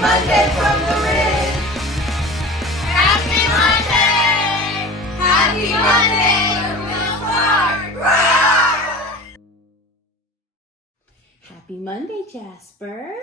Monday from the Ridge! Happy Monday! Happy Monday, Granville Park! Happy Monday, Jasper.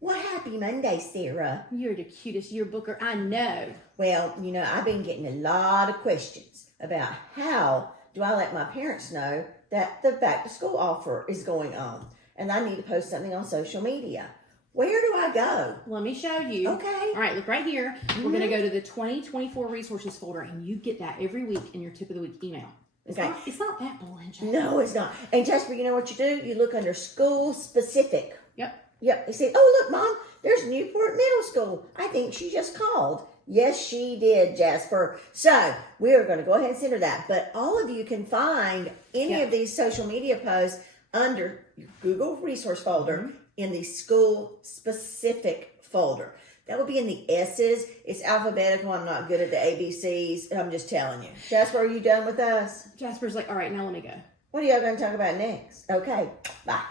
Well, happy Monday, Sarah. You're the cutest yearbooker I know. Well, I've been getting a lot of questions about how do I let my parents know that the back to school offer is going on and I need to post something on social media. Where do I go? Let me show you. Okay. All right, look right here. We're going to go to the 2024 resources folder, and you get that every week in your tip of the week email. It's not that boring, Jasper. No, it's not. And Jasper, you know what you do? You look under school specific. Yep. You say, oh, look, Mom, there's Newport Middle School. I think she just called. Yes, she did, Jasper. So we are going to go ahead and send her that. But all of you can find any of these social media posts under your Google resource folder in the school specific folder. That will be in the S's. It's alphabetical. I'm not good at the ABCs. I'm just telling you. Jasper, are you done with us? Jasper's like, all right, now let me go. What are y'all going to talk about next? Okay, bye.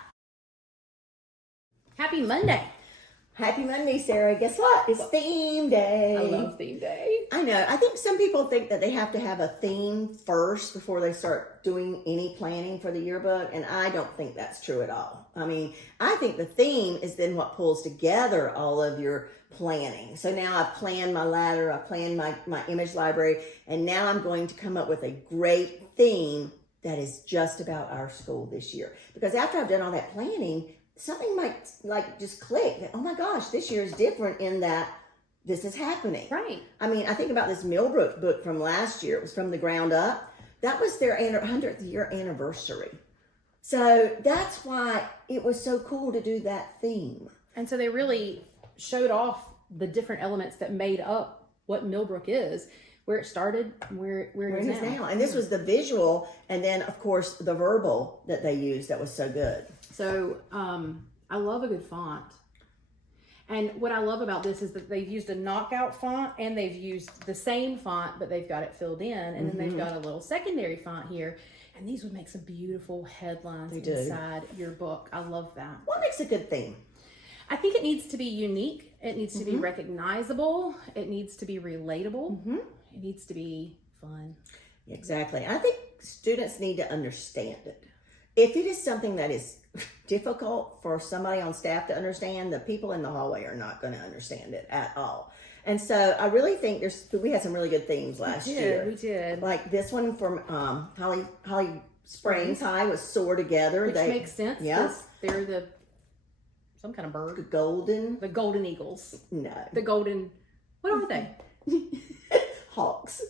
Happy Monday. Happy Monday, Sarah. Guess what? It's theme day. I love theme day. I know. I think some people think that they have to have a theme first before they start doing any planning for the yearbook, and I don't think that's true at all. I mean, I think the theme is then what pulls together all of your planning. So now I've planned my ladder, I've planned my image library, and now I'm going to come up with a great theme that is just about our school this year. Because after I've done all that planning, something might just click that, oh my gosh, this year is different in that this is happening. Right. I mean, I think about this Millbrook book from last year. It was From the Ground Up. That was their 100th year anniversary. So that's why it was so cool to do that theme. And so they really showed off the different elements that made up what Millbrook is, where it started, where it is now. And this was the visual, and then, of course, the verbal that they used that was so good. So I love a good font. And what I love about this is that they've used a knockout font and they've used the same font, but they've got it filled in. And then they've got a little secondary font here. And these would make some beautiful headlines inside your book. I love that. What makes a good theme? I think it needs to be unique. It needs to be recognizable. It needs to be relatable. It needs to be fun. Exactly. I think students need to understand it. If it is something that is difficult for somebody on staff to understand, the people in the hallway are not going to understand it at all. And so I really think we had some really good themes last year. We did. Like this one from Holly Springs High was Soar Together. Which makes sense. Yeah. They're some kind of bird. The golden eagles. No. The golden, what are they? Hawks.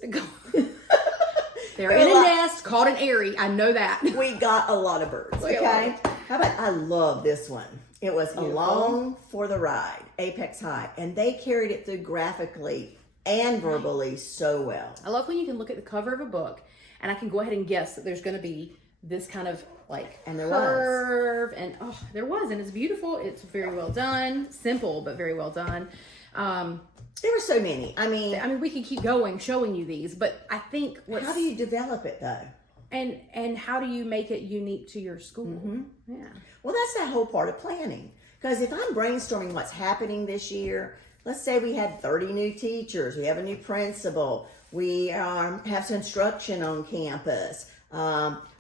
They're in a nest called an eyrie. I know that. We got a lot of birds. Okay. How about, I love this one. It was Along for the Ride, Apex High. And they carried it through graphically and verbally so well. I love when you can look at the cover of a book and I can go ahead and guess that there's going to be this kind of curve. And there was. And it's beautiful. It's very well done. Simple, but very well done. There were so many. I mean, we could keep going showing you these, but I think how do you develop it though? And how do you make it unique to your school? Yeah. Well, that's that whole part of planning. Because if I'm brainstorming what's happening this year, let's say we had 30 new teachers, we have a new principal, we have some instruction on campus.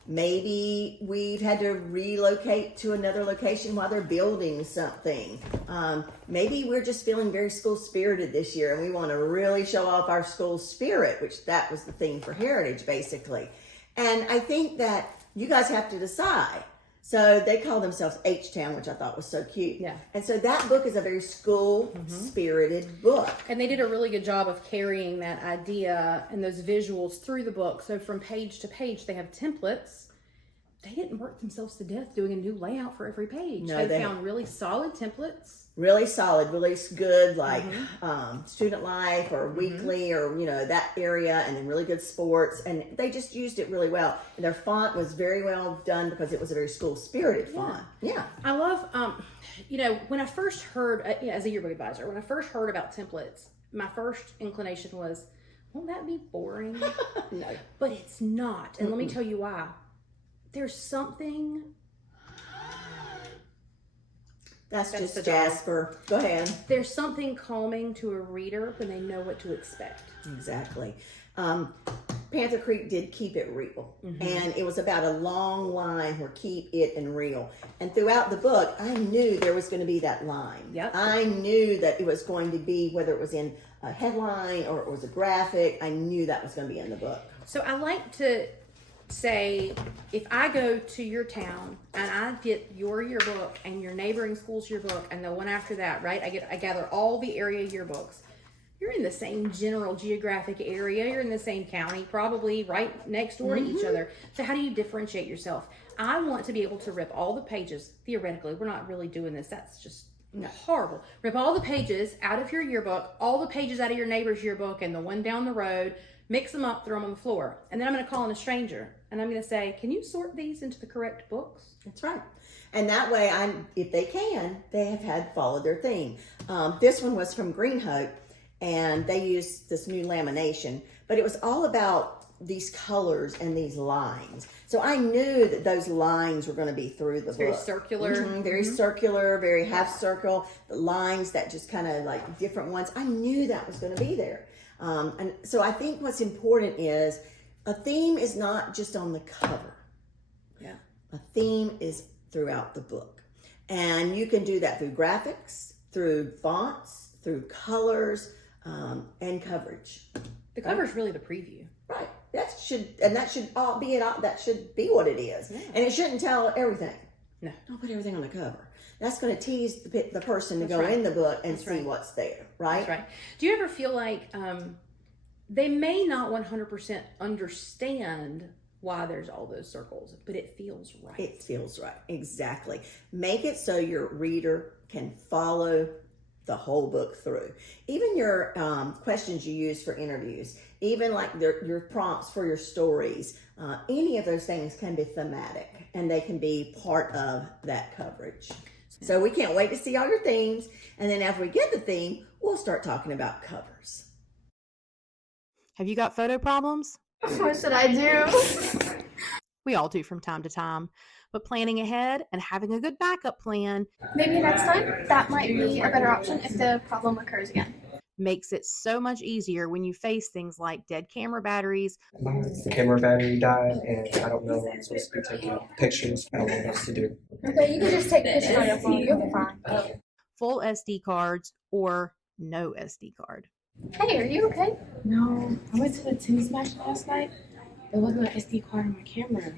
Maybe we've had to relocate to another location while they're building something. Maybe we're just feeling very school spirited this year and we want to really show off our school spirit, which that was the theme for Heritage basically. And I think that you guys have to decide. So they call themselves H-Town, which I thought was so cute. Yeah. And so that book is a very school-spirited book. And they did a really good job of carrying that idea and those visuals through the book. So from page to page, they have templates. They didn't work themselves to death doing a new layout for every page. No, they found really solid templates. Really solid, really good, like student life or weekly or, that area, and then really good sports. And they just used it really well. And their font was very well done because it was a very school-spirited font. Yeah. I love, when I first heard, as a yearbook advisor, when I first heard about templates, my first inclination was, won't that be boring? No. But it's not. And let me tell you why. There's something That's the just dog. Jasper. Go ahead. There's something calming to a reader when they know what to expect. Exactly. Panther Creek did keep it real. And it was about a long line where keep it and real. And throughout the book, I knew there was going to be that line. Yep. I knew that it was going to be, whether it was in a headline or it was a graphic, I knew that was going to be in the book. So I like to say, if I go to your town and I get your yearbook and your neighboring school's yearbook and the one after that, right? I gather all the area yearbooks. You're in the same general geographic area. You're in the same county, probably right next door to each other. So how do you differentiate yourself? I want to be able to rip all the pages. Theoretically, we're not really doing this. That's just horrible. Rip all the pages out of your yearbook, all the pages out of your neighbor's yearbook and the one down the road, mix them up, throw them on the floor. And then I'm going to call in a stranger and I'm going to say, can you sort these into the correct books? That's right. And that way, if they can, they have had followed their theme. This one was from Green Hope, and they used this new lamination, but it was all about these colors and these lines. So I knew that those lines were going to be through the book. Very circular. Very circular, very half circle. The lines that just kind of like different ones. I knew that was going to be there. And so I think what's important is a theme is not just on the cover. Yeah. A theme is throughout the book. And you can do that through graphics, through fonts, through colors, and coverage. The cover's really the preview. Right. That should be what it is. Yeah. And it shouldn't tell everything. No. Don't put everything on the cover. That's going to tease the person to That's go right. in the book and That's see right. what's there, right? That's right. Do you ever feel like they may not 100% understand why there's all those circles, but it feels right? It feels right. Exactly. Make it so your reader can follow the whole book through. Even your questions you use for interviews, even like your prompts for your stories, any of those things can be thematic and they can be part of that coverage. So we can't wait to see all your themes. And then after we get the theme, we'll start talking about covers. Have you got photo problems? What should I do? We all do from time to time. But planning ahead and having a good backup plan Maybe next time that might be a better option if the problem occurs again. makes it so much easier when you face things like dead camera batteries, My camera battery died, and I don't know if I'm supposed to be taking pictures. I don't know what else to do. Okay, you can just take pictures on your phone. You'll be fine. full SD cards, or no SD card. Hey, are you okay? No, I went to the tennis match last night. There wasn't an SD card on my camera.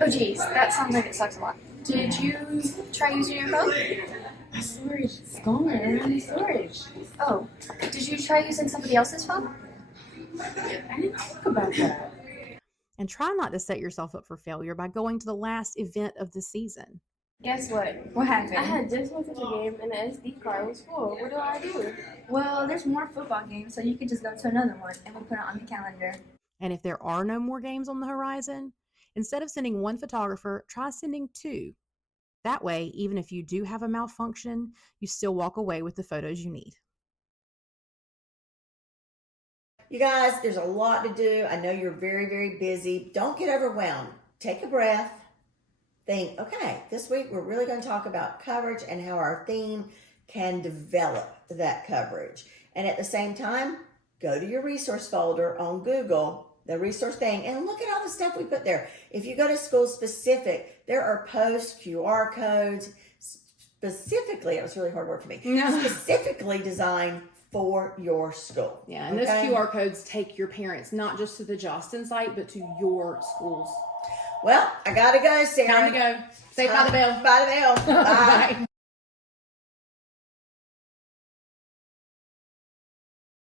Oh geez, that sounds like it sucks a lot. Did you try using your phone? My storage is gone. I don't have any storage. Oh, did you try using somebody else's phone? I didn't talk about that. And try not to set yourself up for failure by going to the last event of the season. Guess what? What happened? I had just went to the game and the SD card was full. What do I do? Well, there's more football games, so you could just go to another one and we'll put it on the calendar. And if there are no more games on the horizon, instead of sending one photographer, try sending two. That way, even if you do have a malfunction, you still walk away with the photos you need. You guys, there's a lot to do. I know you're very, very busy. Don't get overwhelmed. Take a breath. Think, okay, this week we're really going to talk about coverage and how our theme can develop that coverage. And at the same time, go to your resource folder on Google, the resource thing, and look at all the stuff we put there. If you go to school specific, there are posts, QR codes, specifically, it was a really hard word for me, specifically designed for your school. Yeah, and those QR codes take your parents not just to the Jostin site, but to your schools. Well, I gotta go, Sarah. Time to go. Say bye the bell. Bye the bell. Bye. Bye.